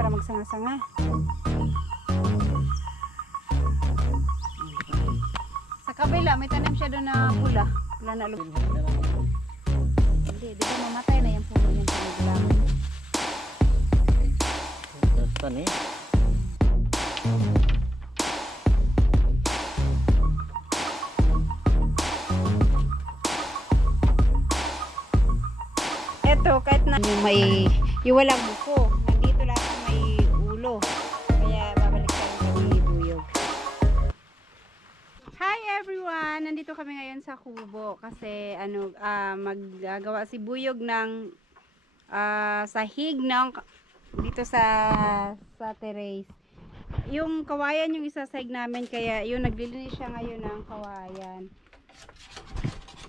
para magsanga-sanga. Sa kabila, may tanim siya doon na pula. Wala na lupin. Hindi, di ba mamatay na yung puno niyan sa naglaman. Tanim. Eto, kahit na yung walang buko, nandito lahat ang may ulo. Kaya babalik tayo kami buyog. Hi everyone! Nandito kami ngayon sa kubo kasi maggagawa si Buyog ng sahig ng dito sa terrace. Yung kawayan yung isasahig namin, kaya yun naglilinis siya ngayon ng kawayan.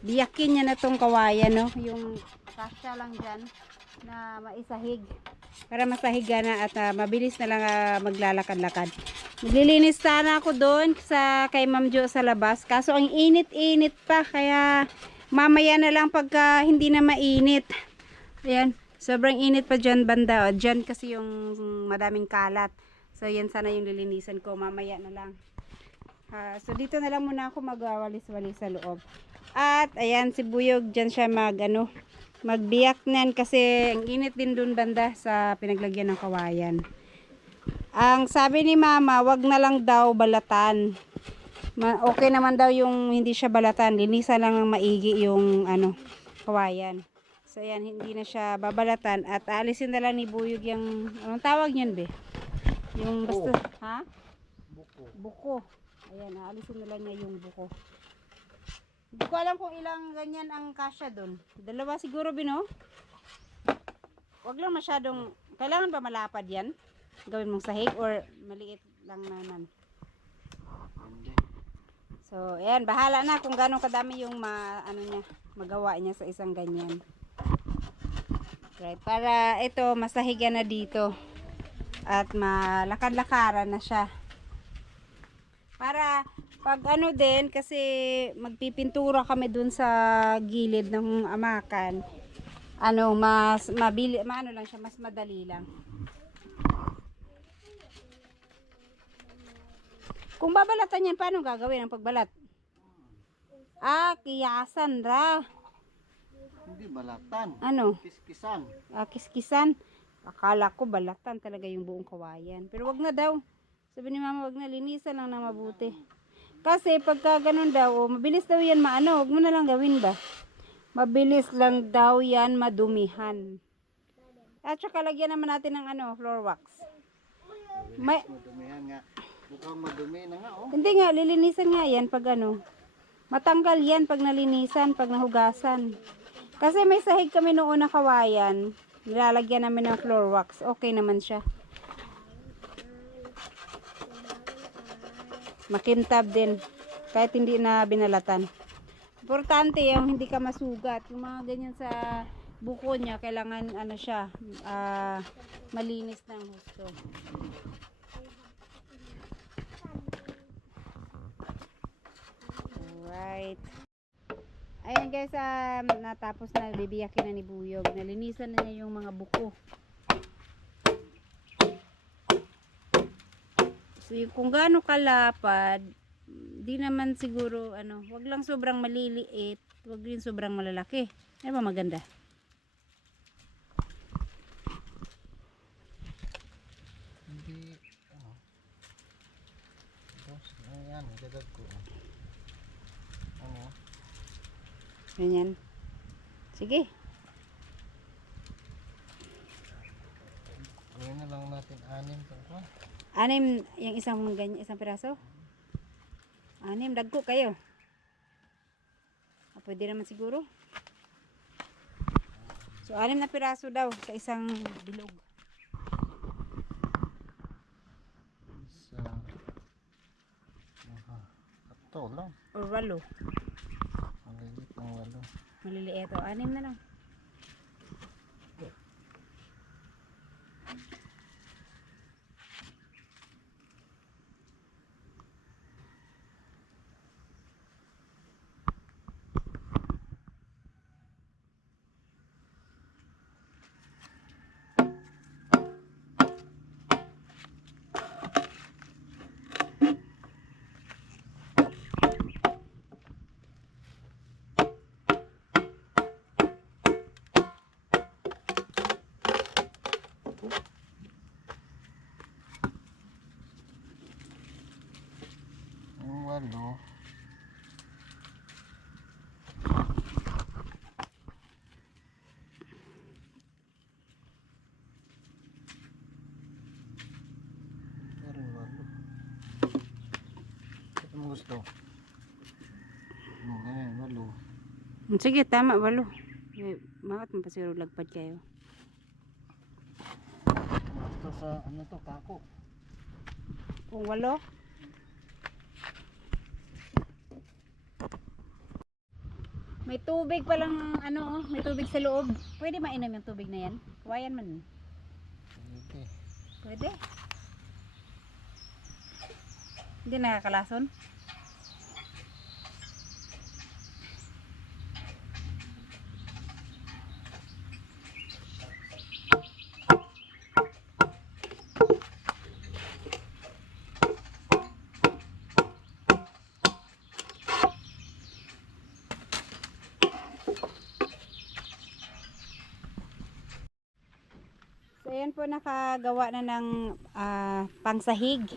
Biyakin niya na tong kawayan, no? Yung kasya lang dyan na maisahig para masahiga na at mabilis na lang maglalakad-lakad. Naglilinis sana ako doon sa kay Ma'am Jo sa labas, kaso ang init-init pa, kaya mamaya na lang pagka hindi na mainit. Ayan, sobrang init pa dyan banda, o dyan kasi yung madaming kalat, so yan sana yung lilinisan ko mamaya na lang. So dito na lang muna ako magwawalis-walis sa loob. At ayan si Buyog, dyan siya magbiyak nan kasi ang init din dun banda sa pinaglagyan ng kawayan. Ang sabi ni Mama, wag na lang daw balatan. Okay naman daw yung hindi siya balatan, linisan lang ng maigi yung kawayan. So ayan, hindi na siya babalatan at aalisin na lang ni Buyog yung anong tawag niyan be? Yung basta, ha? Buko. Ayan, aalisin na lang niya yung buko. Hindi ko alam kung ilang ganyan ang kasya doon. Dalawa siguro, Bino? Wag lang masyadong, kailangan ba malapad yan? Gawin mong sahig or maliit lang naman? So, ayan, bahala na kung gano'ng kadami yung magawa niya sa isang ganyan. Right, para ito masahigan na dito at malakad-lakaran na siya. Para pag din, kasi magpipintura kami dun sa gilid ng amakan, mas mabili, lang siya, mas madali lang. Kung babalatan yan, paano gagawin ang pagbalat? Kiyasan ra. Hindi balatan. Kiskisan. Kiskisan. Akala ko balatan talaga yung buong kawayan. Pero wag na daw. Sabi ni Mama, wag na, linisan lang na mabuti. Kasi pagka ganun daw, mabilis daw yan wag mo na lang gawin ba? Mabilis lang daw yan madumihan. At saka lagyan naman natin ng floor wax. Madumihan nga. Mukhang madumi na nga, oh. Hindi nga, lilinisan nga yan pag matanggal yan pag nalinisan, pag nahugasan. Kasi may sahig kami noon na kawayan, nilalagyan namin ng floor wax. Okay naman siya. Makintab din kahit hindi na binalatan. Importante yung hindi ka masugat. Yung mga ganyan sa buko niya, kailangan siya malinis ng husto. Alright, ayan guys, natapos na, bibiyakin na ni Buyog, nalinisan na niya yung mga buko. So, kung gaano kalapad, di naman siguro, wag lang sobrang maliliit, wag din sobrang malalaki. Ano ba maganda? Hindi, ayan, gadag ko. Ganyan. Sige. Gawin na lang natin 6 pa. 6 yung isang ganyan, isang piraso? 6, dagko kayo. Pwede naman siguro. So 6 na piraso daw sa isang bilog. Ito lang. Or 8. Maliliit ng 8. Maliliit. O 6 na lang. mo gusto? Ngayon, walo. Sige, tama, walo. Mawat mo pa siguro lagpad kayo. Basta sa ano to, kako. Kung walo. May tubig pa lang, ano, may tubig sa loob. Pwede mainam yung tubig na yan? Kawayan man. Pwede. Pwede. Hindi nakakalason. So ayan po, nakagawa na ng pangsahig.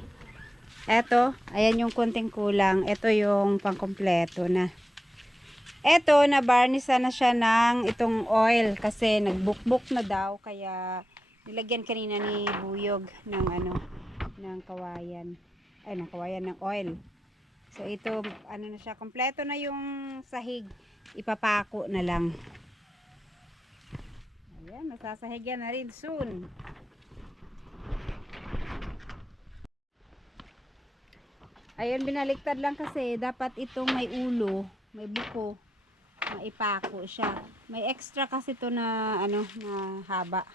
Eto, ayan yung konting kulang. Ito yung pangkompleto na. Eto, nabarnisan na siya ng itong oil kasi nagbukbuk na daw. Kaya nilagyan kanina ni Buyog ng ano, ng kawayan. Ay, ng kawayan ng oil. So ito, ano na siya, kompleto na yung sahig. Ipapako na lang. Ayan, masasahigyan na rin soon. Ayun, binaliktad lang kasi dapat itong may ulo, may buko, maipako siya. May extra kasi to na ano, na haba.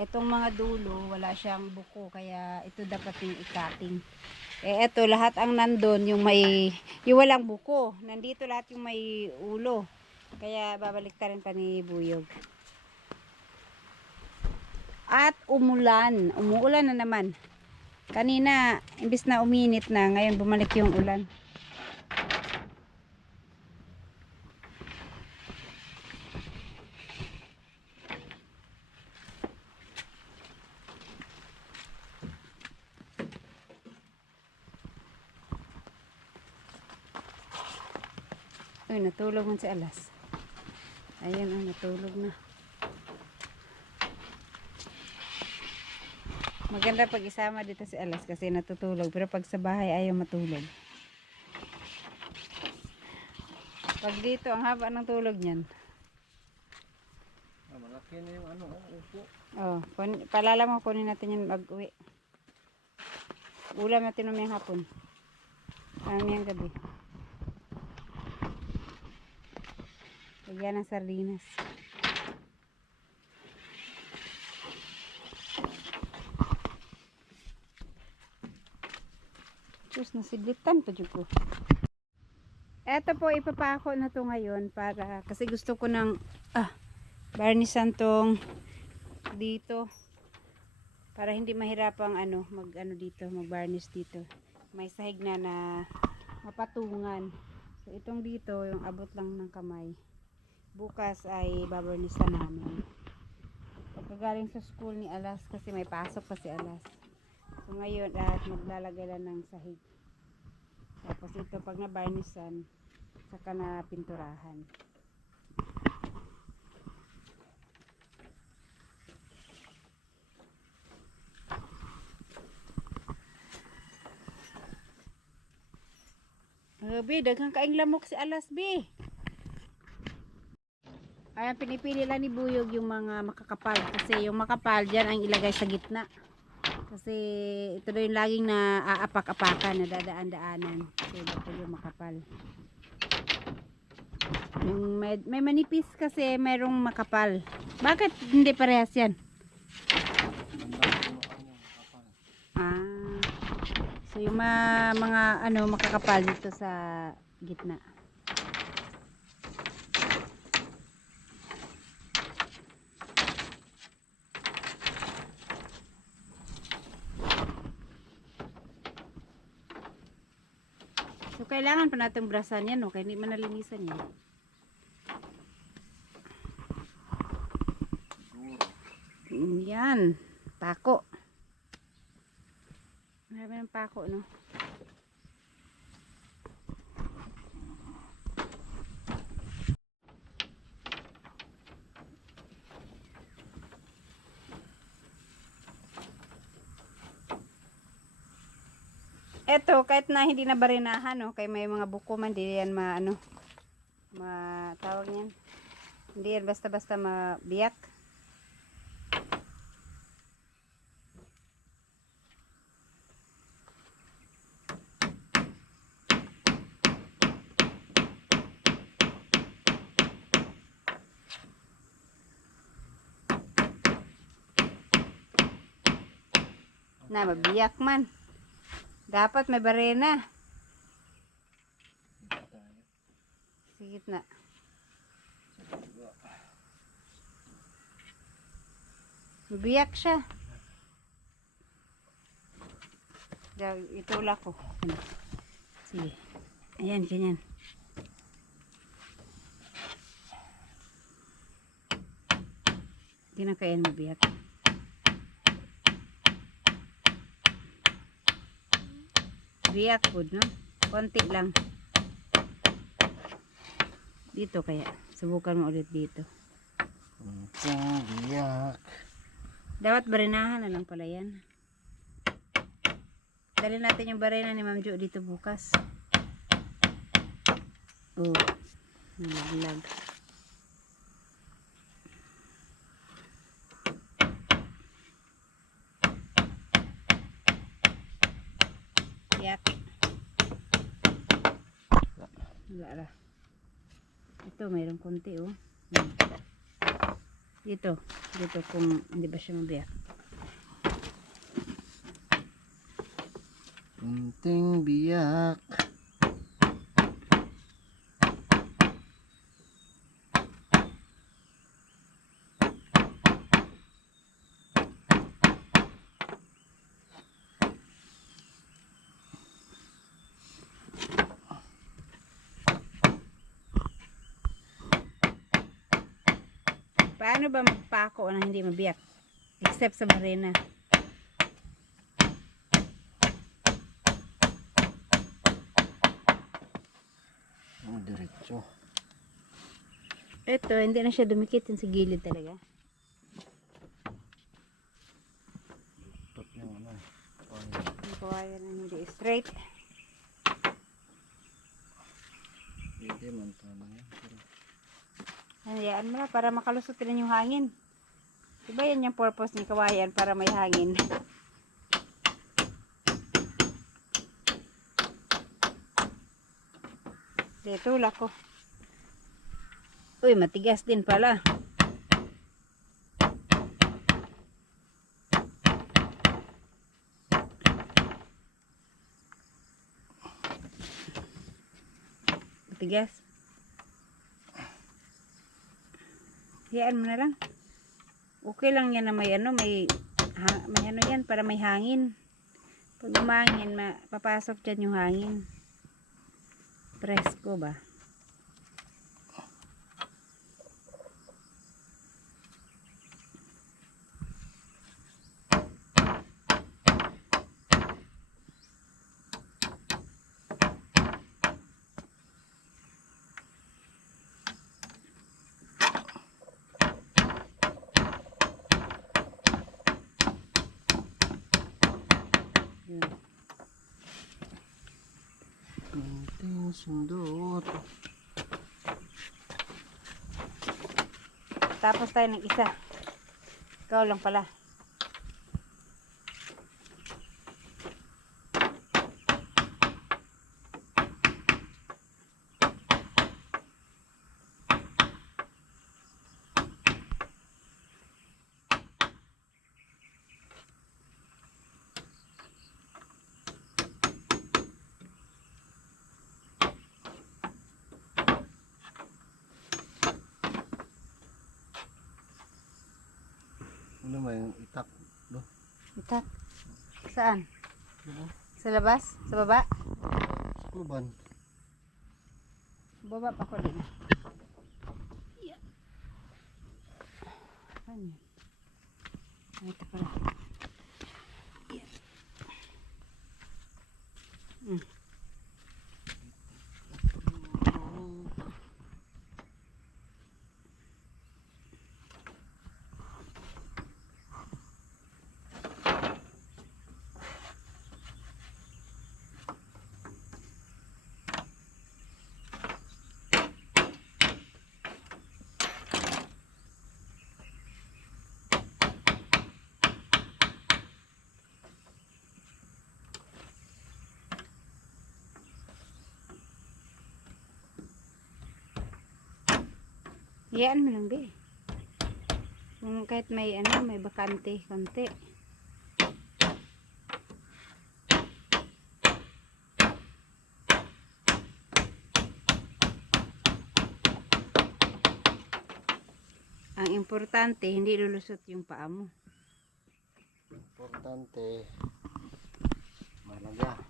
Itong mga dulo, wala siyang buko, kaya ito dapat yung i-cutting. Eh eto, lahat ang nandun, yung may, yung walang buko. Nandito lahat yung may ulo. Kaya babaliktarin pa ni Buyog. At umulan. Umuulan na naman. Kanina, imbis na uminit na, ngayon bumalik yung ulan. Uy, natulog man si Alas. Ayan, natulog na. Maganda pag isama dito si Alas kasi natutulog. Pero pag sa bahay ayaw matulog. Pag dito, ang haba ng tulog niyan. Malaki na yung ano, upo. Oh, palala mo, kunin natin yan mag-uwi. Ulam natin umayang hapon. Umayang gabi. Lagyan ng sardinas. Diyos, nasidlitan pa dyan ko. Eto po, ipapako na to ngayon para, kasi gusto ko ng barnisan tong dito para hindi mahirapang mag-varnish dito. May sahig na mapatungan. So itong dito, yung abot lang ng kamay. Bukas ay babarnisan namin. Pagkagaling sa school ni Alas kasi may pasok pa si Alas. So ngayon maglalagay lang ng sahig. Tapos ito pag na-varnishan, saka na pinturahan. Bi, daghang kaing lamok si Alas, Bi. Ayan, pinipili lang ni Buyog yung mga makakapal. Kasi yung makapal, dyan ang ilagay sa gitna. Kasi ito daw yung laging na aapak-apakan, na dadaan-daanan. So, ito yung makapal. Yung may manipis kasi, mayroong makapal. Bakit hindi parehas yan? So yung mga makakapal dito sa gitna. So kailangan pa natin brasan yan, no? Kaya hindi man nalinisan yan. Yan, pako. Marami ng pako, no? Eto, kahit na hindi na barinahan, no, kay may mga buko man, di yan tawag niyan. Hindi yan basta-basta mabiyak. Na, mabiyak man. Dapat may barena. Sige na. Mabiyak siya. Itulak ko. Sige. Ayan, ganyan. Hindi na kaya mabiyak. Biyak po, no? Konti lang. Dito kaya. Subukan mo ulit dito. Biyak. Dapat barinahan na lang pala yan. Dali natin yung barena ni Ma'am Jo dito bukas. Oh. Nalaglag. Biyak. Wala. Ito, mayroong konti, oh. Dito kung hindi ba siya mabiyak. Kunting biyak. Paano ba magpako na hindi mabiyak? Except sa barena. Diretso. Ito, hindi na siya dumikit sa gilid talaga. Tot yung ano. Ang kawayan na hindi straight. Hindi man tama yan. Hayaan mo na para makalusot din yung hangin. Diba yan yung purpose ng kawayan para may hangin. Dito tulak ko. Uy, matigas din pala. Matigas. Hayaan mo na lang. Okay lang yan na may may ano yan para may hangin. Pag umangin, papasok dyan yung hangin. Presko ba? Kunting sundot. Tapos tayo ng isa. Ikaw lang pala. Ano ba yung itak? Do? Itak. Saan? Diba? Sa labas? Sa baba? Sa kluban. Baba pa ko din. Yeah. Ano yun? Ito pala. Yeah. Hiyaan mo lang, be. Kung kahit may ano, may bakante, konti. Ang importante, hindi lulusot yung paa mo. Importante. Malaga.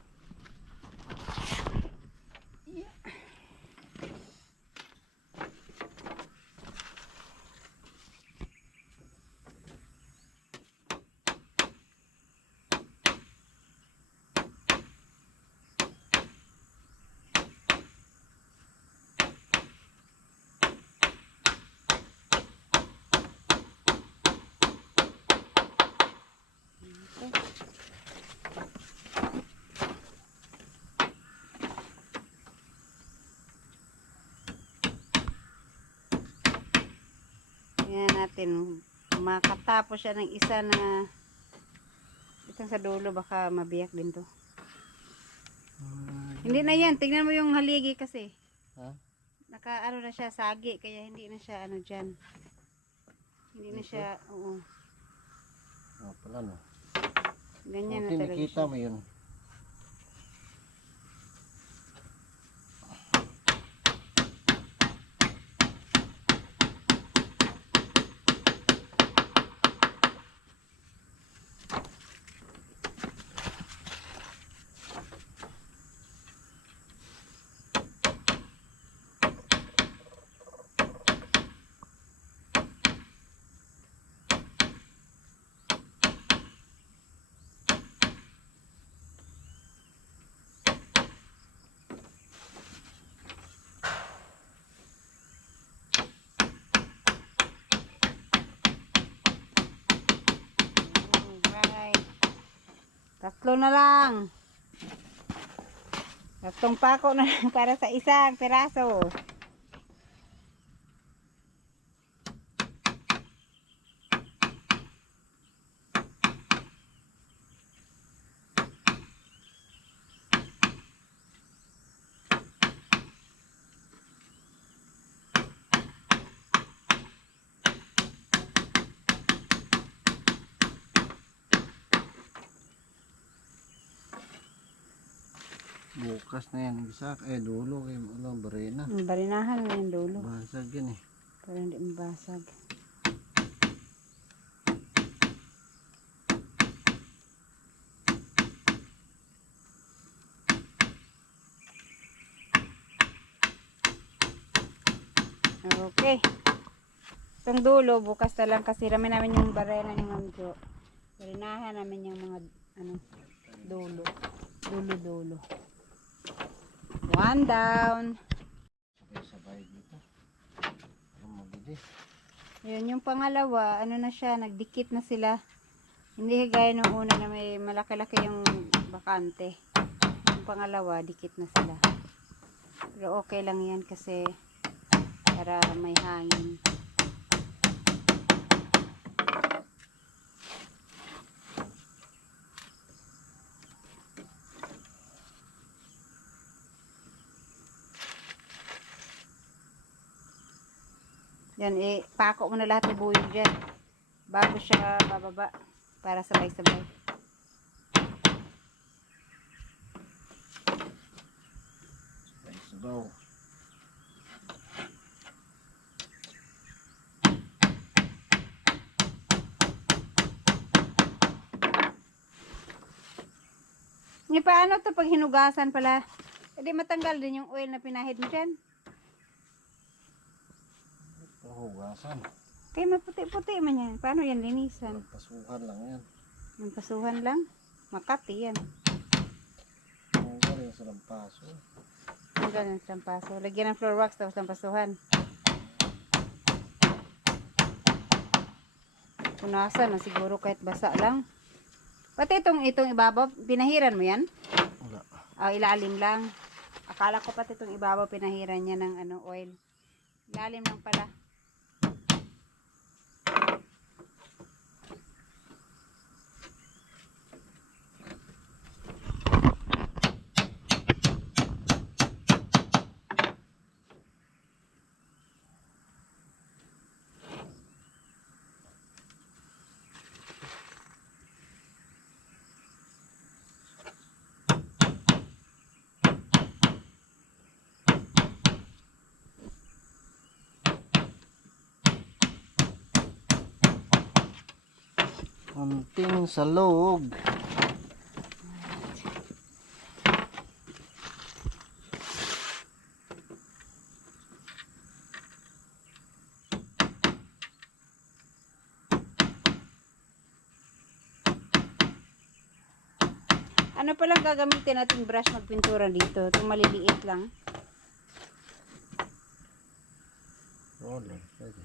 Tingnan natin, makatapos siya ng isa na itong sa dulo, baka mabiyak din to. Hindi na yan, tignan mo yung haligi kasi. Ha? Naka ano na siya, sagi, kaya hindi na siya ano dyan. Hindi na siya, oo. Oh, pala no. Ganyan na Buti talaga nakita siya. mo yun. Alright. Tatlo na lang. Tatlong pako na lang para sa isang piraso. Bukas na yan. Isa. Dulo. Alam, barena. Barinahan na yung dulo. Basag yan eh. Para hindi mabasag. Okay. Itong dulo, bukas na lang kasi rami namin yung barena ni Ma'am Jo. Barinahan namin yung mga ano, dulo. Dulo. One down. Sabay-sabay dito. Ang mabili. Yun, yung pangalawa, ano na siya, nagdikit na sila. Hindi gaya nung una na may malaki-laki yung bakante. Yung pangalawa, dikit na sila. Pero okay lang yan kasi para may hangin. Yan, pako mo na lahat ng buyog dyan bago siya bababa para sabay-sabay. Sabay-sabaw. Paano to pag hinugasan pala? E di matanggal din yung oil na pinahid mo dyan. Hugasan. Kaya maputi-puti man yan. Paano yan linisan? Pasukan lang yan. Yung pasuhan lang. Makati yan. Ang galing sa lampaso. Ang ganun sa paso. Lagyan ng floor wax tapos ng pasuhan. Punasan na siguro kahit basa lang. Pati itong ibabaw, pinahiran mo yan? Wala. Ilalim lang. Akala ko pati itong ibabaw pinahiran niya ng ano, oil. Ilalim lang pala. Konting salog. Ano pa lang gagamitin natin brush magpintura dito? Itong maliliit lang. Roller. Pwede.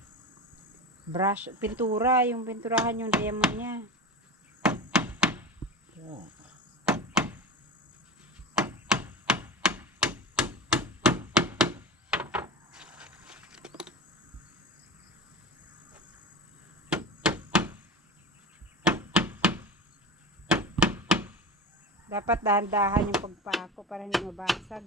Brush, pintura. Yung pinturahan yung diamond niya. Oh. Dapat dahan-dahan yung pagpako para hindi mabasag.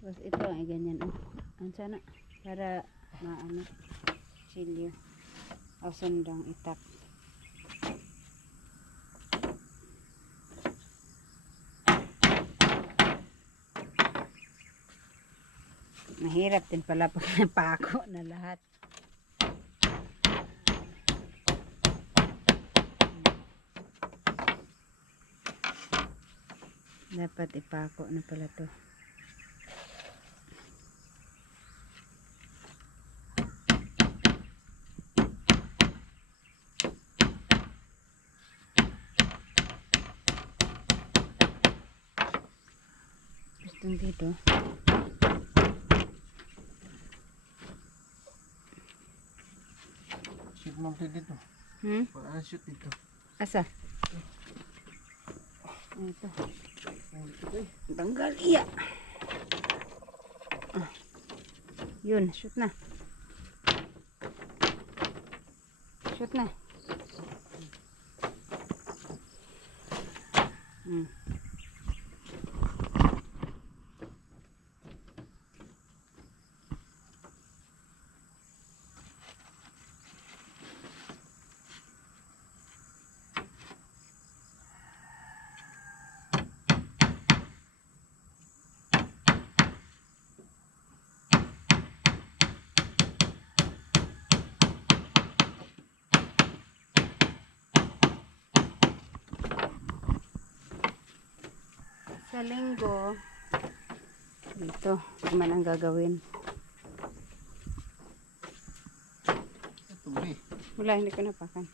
Tapos ito ay ganyan oh. Ang sana para maano chilyo. O sundang itak. Mahirap din pala pag napako na lahat. Dapat ipako na pala to. Gustong dito. Shoot mo dito. Paano shoot dito? Asa? Ito. Tanggal. Iya. Yun, shoot na. Shoot na. Sa linggo, dito naman ang gagawin. Ito ba eh. Wala, hindi ko napakan.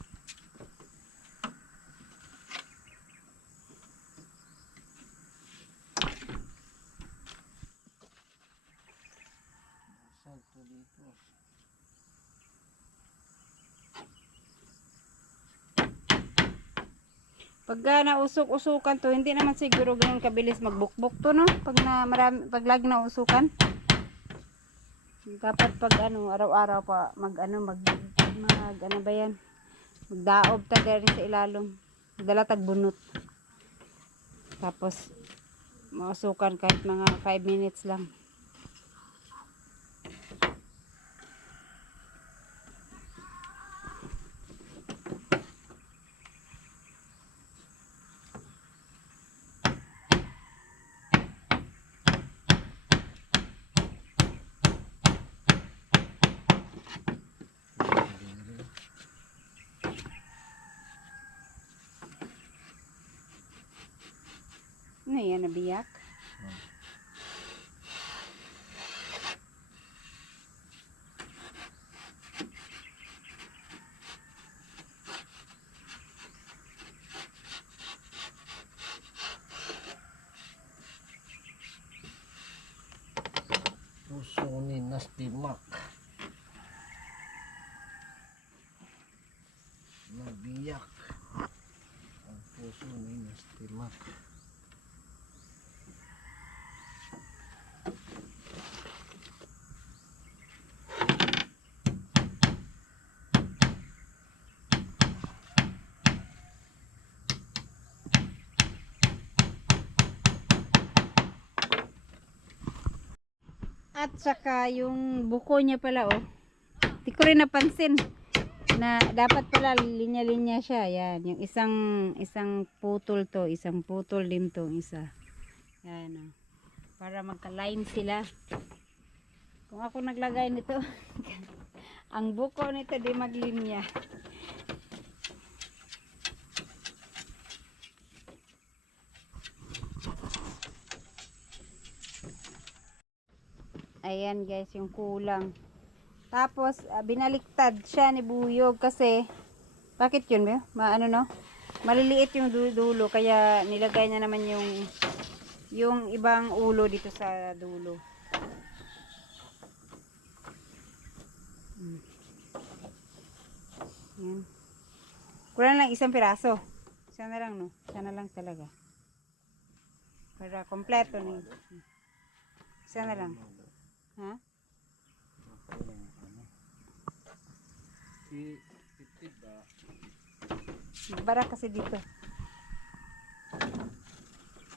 Salto dito. Pagka nausok-usukan to, hindi naman siguro ganoon kabilis magbukbok to, no? Pag na marami, pag lagi nausukan. Dapat pag ano, araw-araw pa mag ano ba yan? Magdaob ta diri sa ilalom. Dala tag bunot. Tapos mausukan kahit mga 5 minutes lang. Ano yan, nabiyak? Puso ni Nasty Mac. Nabiyak. Ang puso ni Nasty Mac. At saka yung buko niya pala oh. Di ko rin napansin na dapat pala linya-linya siya. Yan, yung isang putol to, isang putol din to, isa. Yan oh. Para magka-line sila. Kung ako naglagay nito, ang buko nito di maglinya. Ayan guys, yung kulang. Tapos, binaliktad siya ni Buyog kasi, bakit yun ba? Maano no? Maliliit yung dulo, kaya nilagay niya naman yung ibang ulo dito sa dulo. Yan. Kulang lang isang piraso. Isa na lang no? Isa na lang talaga. Para kompleto na yun. Isa na lang. Ha? Bara kasi dito.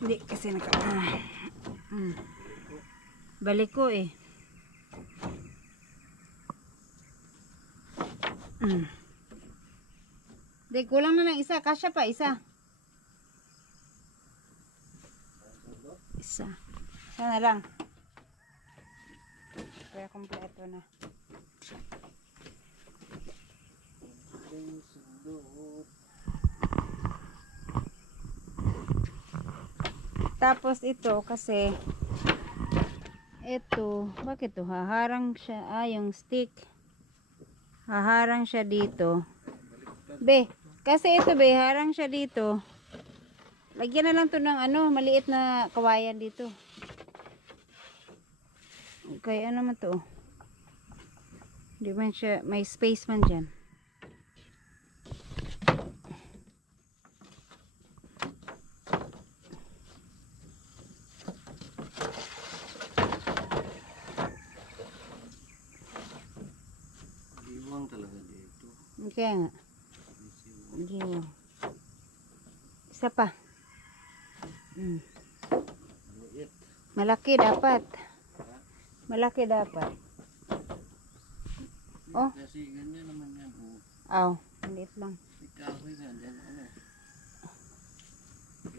Hindi kasi balik ko eh. Hindi, kulang na lang isa. Kasya pa, isa. Isa. Isa na lang. Kaya kompleto na. Tapos ito kasi ito, bakit to? Haharang siya, yung stick. Haharang siya dito. Be, kasi ito be, harang siya dito. Lagyan na lang to ng maliit na kawayan dito. Okay, ano man to? Di man siya, may space man dyan. Iwang talaga dito. Okay nga. Giwang. Isa pa. Maliit. Malaki dapat. Malaki dapat. Oh. Kasi ganyan naman yan. Aw, maliit lang. Ikahoy nga dyan. Ano?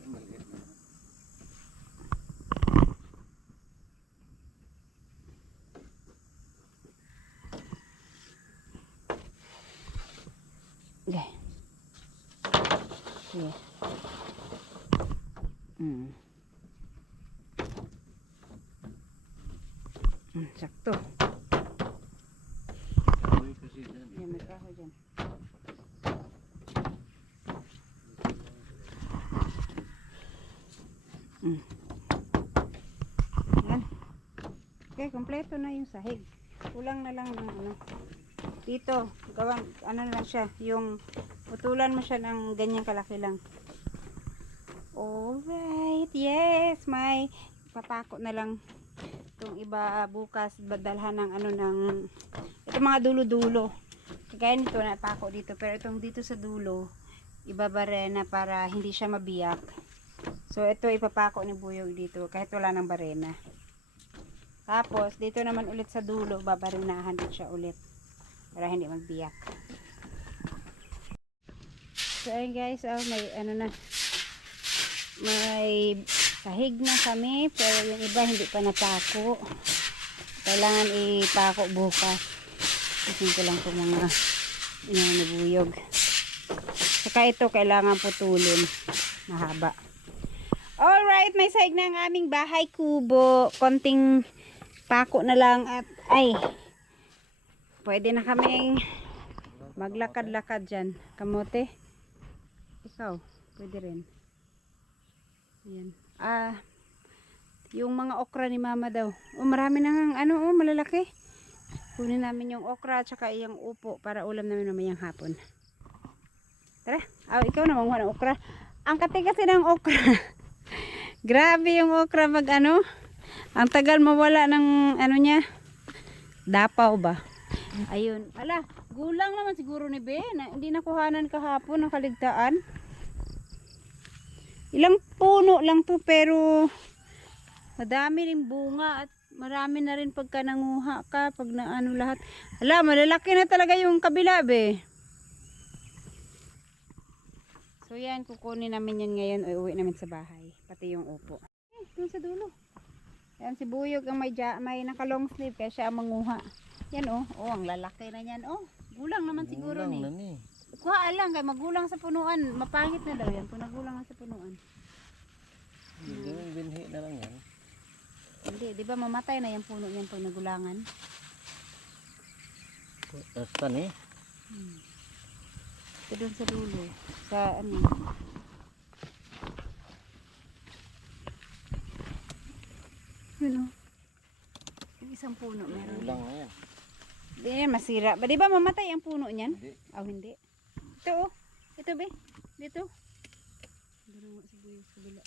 Maliit na. Okay. Sige. Sakto. Ikahoy kasi dyan. Yan, may kahoy dyan. Yan. Okay, kompleto na yung sahig. Kulang na lang ng dito, gawang na lang siya, yung putulan mo siya ng ganyang kalaki lang. Alright, yes, may papako na lang itong iba bukas, badalhan ng ng itong mga dulo-dulo. Kagaya nito na pako dito, pero itong dito sa dulo ibabarena para hindi siya mabiyak. So ito ipapako ni Buyog dito kahit wala ng barena. Tapos dito naman ulit sa dulo babarenahan din siya ulit para hindi magbiyak. So ayun guys, may may sahig na kami, pero yung iba hindi pa napako. Kailangan ipako bukas. Kasi ko lang itong mga inanabuyog. Saka ito kailangan putulin. Mahaba. Alright, may sahig na ang aming bahay kubo. Konting pako na lang at pwede na kaming maglakad-lakad dyan. Kamote? Ikaw, pwede rin. Ayan. Yung mga okra ni mama daw. Marami nang malalaki. Kunin namin yung okra at saka yung upo para ulam namin mamayang hapon. Tara. Ikaw na manguha ng okra. Ang kati kasi ng okra. Grabe yung okra mag ang tagal mawala ng niya. Dapaw ba? Ayun. Ala, gulang naman siguro ni Be. Hindi nakuhanan kahapon ng kaligtaan. Ilang puno lang to pero madami ring bunga at marami na rin pagka nanguha ka, pag na ano lahat. Hala, malalaki na talaga yung kabila, be. So yan, kukunin namin yan ngayon o uwi namin sa bahay. Pati yung upo. Doon sa dulo. Yan, si Buyog ang may naka-long sleeve kaya siya ang manguha. Yan oh, oh, ang lalaki na yan. Oh, gulang naman siguro Gulang ni. na ni. Kuha lang, kaya magulang sa punuan. Mapangit na daw yan, kung nagulang na sa punuan. Hindi mo binhi na lang yan. Hindi, di ba mamatay na yung puno niyan pag nagulangan? Basta ni. Ito doon sa dulo. Sa ano. Yun oh. Yung isang puno meron. Gulang na yan. Hindi yan masira. Ba, di ba mamatay ang puno niyan? Hindi. Oh, hindi. Ito oh. Ito be. Dito. Doon nga sa buyo sa kabila.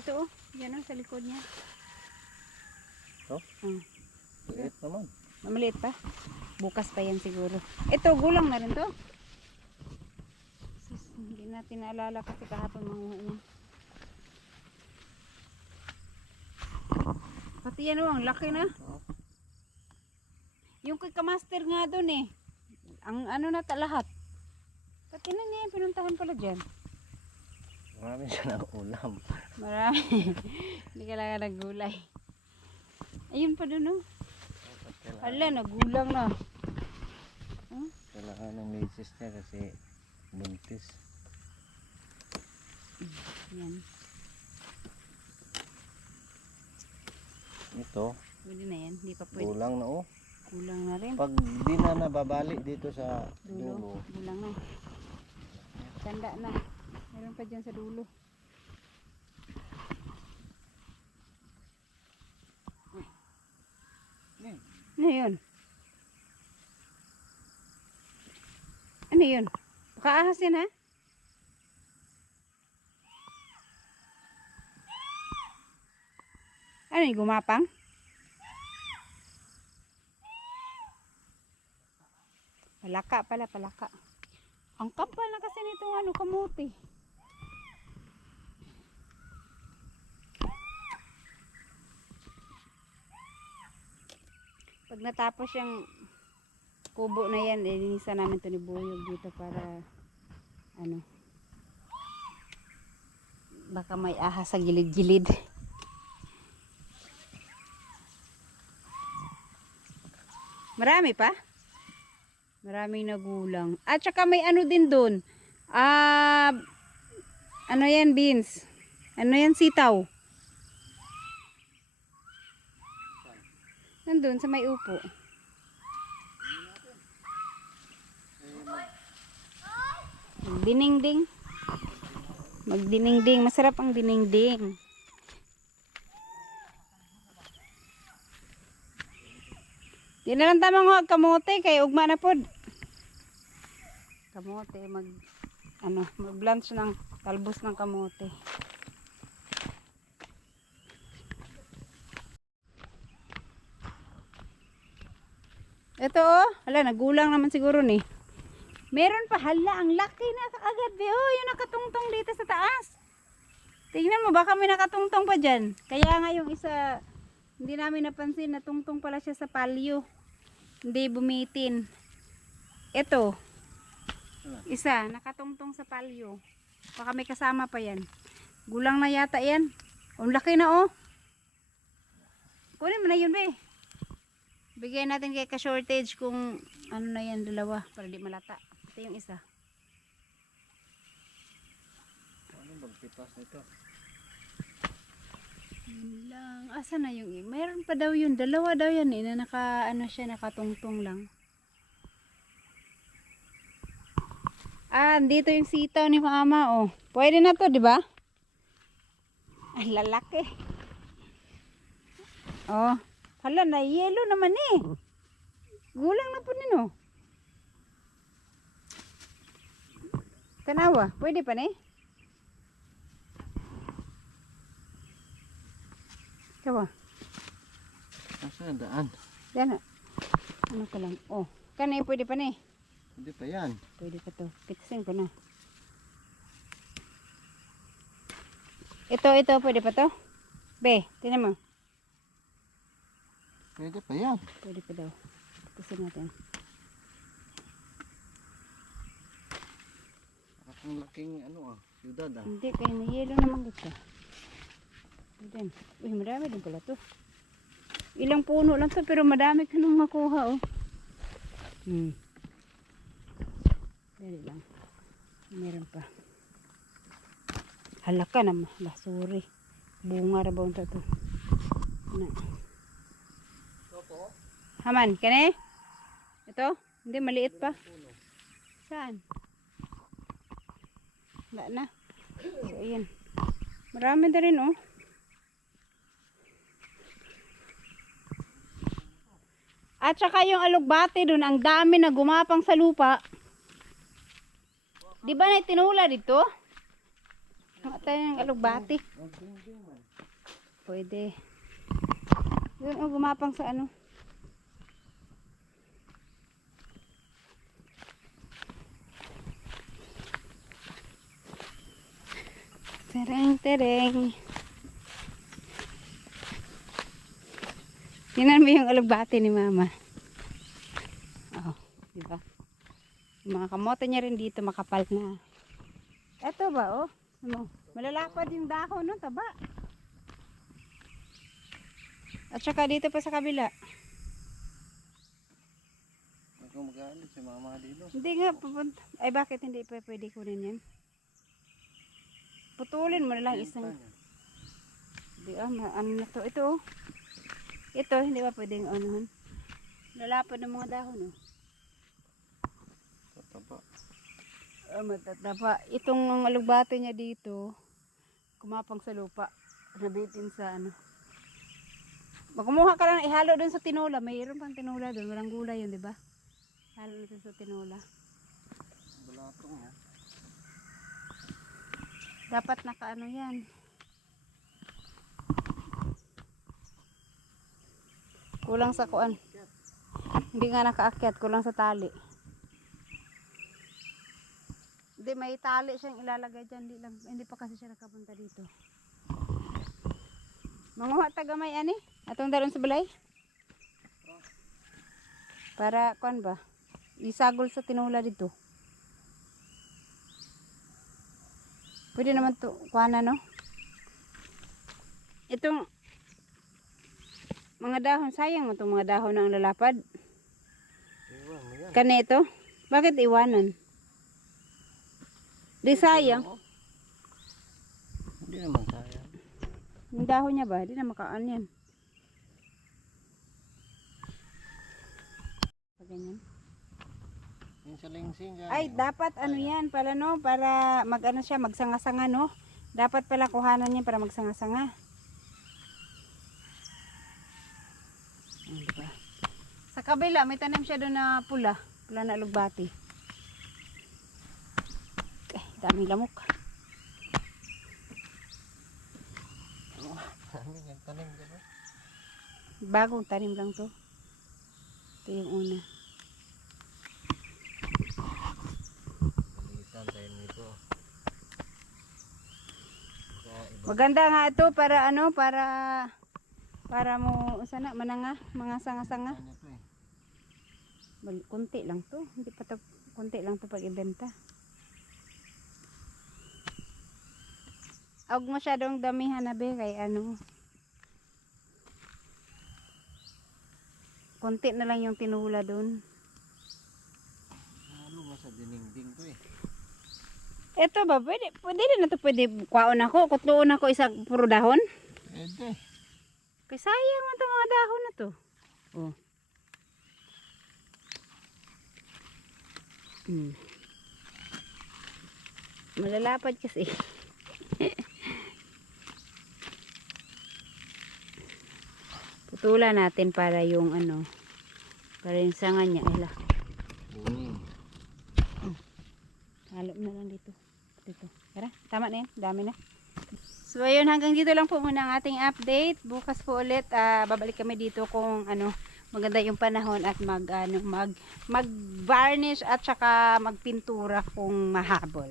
Ito oh. Yan oh, sa likod niya. Ito? Liit naman. Mamaliit pa. Bukas pa yan siguro. Ito, gulang na rin to. Sus, hindi natin naalala kasi kahapon manguha niya. Pati yan oh, ang laki na. Yung kay Kamaster nga doon eh. Ang ano na lahat. Pati na niya yung pinuntahan pala dyan. Marami siya ng ulam. Marami. Hindi kailangan ng gulay. Ayun pa doon oh. Hala, nagulang na. Kailangan ng misis niya kasi buntis. Yan. Ito, Pwede na yan. Hindi pa pwede. gulang na oh. Gulang na rin. Pag di na nababali dito sa Dulo. dulo, Gulang na. Tanda na. Meron pa dyan sa dulo. Ano yun? Ano yun? Baka ahas yan ha? Ano yung gumapang? Palaka pala, palaka. Ang kapal na kasi nitong ano, kamuti. Pag natapos yung kubo na yan, linisan namin ito ni Buyog dito para ano, baka may ahas sa gilid-gilid. Marami pa? Maraming nagulang. At saka may ano din doon. Ano yan, beans? Ano yan, sitaw? Nandun sa may upo. Dinengding. Magdinengding. Masarap ang dinengding. Di na lang tamang huwag kamote kay ugma na pod. Kamote mag blanch ng talbos ng kamote. Ito oh, hala nagulang naman siguro ni. Meron pa, hala ang laki na agad be. Oh, yung nakatungtong dito sa taas. Tingnan mo baka may nakatungtong pa diyan. Kaya nga yung isa hindi namin napansin na tungtong pala siya sa palyo. Hindi bumitin. Ito. Isa, nakatungtong sa palyo. Baka may kasama pa yan. Gulang na yata yan. Ang laki na oh. Kunin mo na yun be. Bigyan natin kay ka-shortage kung ano na yan, dalawa. Para di malata. Ito yung isa. ano magpitas nito? Yun lang. Asa na yung meron pa daw yun. Dalawa daw yan eh. Na ano siya, nakatungtong lang. Dito yung sitaw ni mama oh. Pwede na to, di ba? Ang lalaki. Oh. Hala, na yellow naman eh. Gulang na po nino. Tanawa, pwede pa na eh. Kawa. Asa ang daan? Yan. Ano ka lang. Oh. Kanay pwede pa na eh. Hindi pa yan. Pwede pa to. Pitasin ko na. Ito, pwede pa to? Be, tinan mo. Pwede pa yan. Pwede pa daw. Kasi natin. Ang laking syudad ah. Hindi, kaya nayelo naman dito. Ayan. Uy, marami din pala to. Ilang puno lang to, pero madami ka nang makuha, oh. Dali lang. Meron pa. Halaka naman. Sorry. Bunga ra ba unta to? Na. Haman, kani? Ito? Hindi, maliit pa. Saan? Wala na. So, ayan. Marami na rin, oh. At saka yung alugbati dun, ang dami na gumapang sa lupa. Di ba na tinula dito? Tayo ng alugbati. Pwede. Doon, oh, gumapang sa ano. Tereng, tereng. Tingnan mo yung alugbati ni Mama. Oh, di ba? Yung mga kamote niya rin dito makapal na. Eto ba, oh? Ano? Malalapad yung dahon, no? Taba. At saka dito pa sa kabila. Ako mag-aalit si mama dito. Hindi nga, pupunta. Ay, bakit hindi pa pwede kunin yan? Putulin mo na lang isang. Hindi, ano na to? Ito, oh. Ito, hindi ba pwedeng anuhan? Lalapad ng mga dahon, oh. Tataba. Matataba. Itong alugbati niya dito, kumapang sa lupa. Nabitin sa ano. Magkumuha ka lang, ihalo dun sa tinola. Mayroon pang tinola dun. Walang gulay yun, di ba? Halo natin sa tinola. Balatong ha. Dapat nakaano yan. Kulang sa kuan. Hindi nga nakaakyat, kulang sa tali. Hindi, may tali siyang ilalagay dyan. Hindi pa kasi siya nakapunta dito. Manguha tagamay ani? Atong daron sa balay? Para kuan ba? Isagol sa tinula dito. Pwede naman to, kuan no? Itong mga dahon, sayang mo itong mga dahon ng lalapad. Iwan mo yan. Kanito? Bakit iwanan? Di sayang. Hindi naman sayang. Yung dahon niya ba? Di na makaan yan. Ganyan. Yung sa lingsing dyan. Ay, dapat ano yan pala no? Para mag ano siya, magsanga-sanga no? Dapat pala kuhanan yan para magsanga-sanga. Diba? Sa kabila, may tanim siya doon na pula. Pula na alugbati. Eh, daming lamok. Dami yung tanim dyan. Bagong tanim lang to. Ito yung una. Palitan tayo nito. Maganda nga ito para ano, para mo sana mananga, mga sanga-sanga. Ano to eh. Kunti lang to, hindi pa to, kunti lang to pag ibenta. Huwag masyadong damihan na be, kay ano. Kunti na lang yung tinula doon. Halo nga sa diningding to eh. Ito ba, pwede rin na to, pwede kwaon ako, kutloon ako isa puro dahon. Pwede. Kaya sayang man itong mga dahon na to. Oh. Malalapad kasi. Putulan natin para yung ano, para yung sanga niya. Bunin. Halop na lang dito. Tara, tama na yan. Dami na. So ayun, hanggang dito lang po muna ang ating update. Bukas po ulit babalik kami dito kung ano maganda yung panahon at mag varnish at saka magpintura kung mahabol.